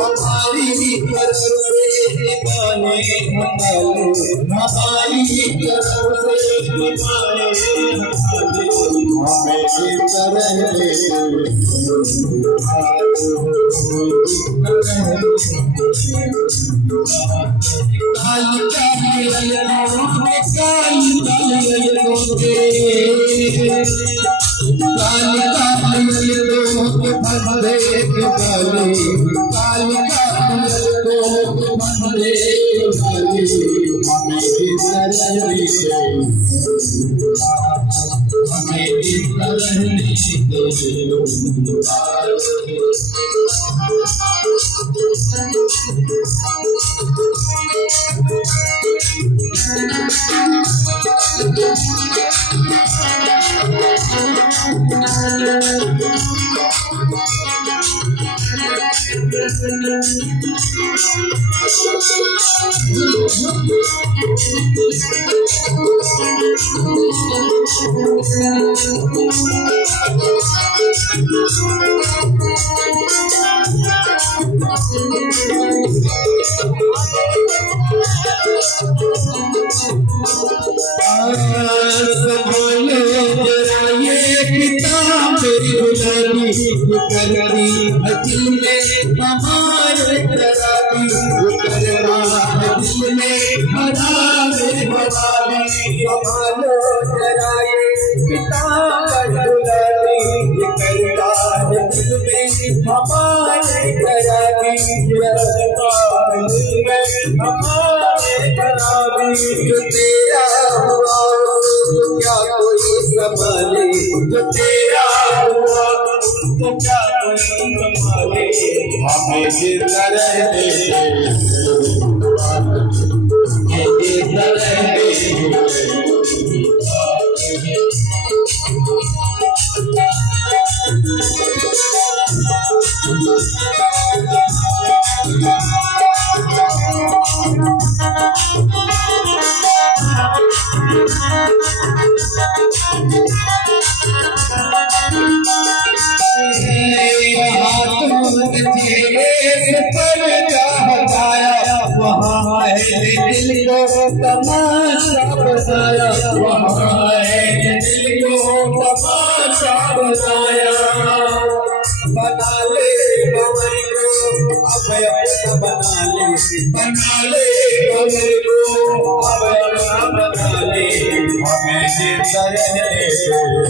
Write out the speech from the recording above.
हमारी तरफ से निभाने हमारी तरफ से निभाने हमें जिंदा रहने हमारे तराबी उतरना दिल में हरारे हवाले संभालो जरा ये किताब गुलाबी करता है दिल में हमारे तराबी करता है दिल में हमारे तराबी जो तेरा हुआ तो क्या कोई संभाले जो तेरा हुआ तो क्या कोई संभाले हमें जिंदा रहने जिंदा रहने दिल को तमाशा बताया वहाँ दिल को तमाशा बताया बना ले कमर को अब अपना बना ले कमर को अब अपना बना ले हमें जिंदा रहने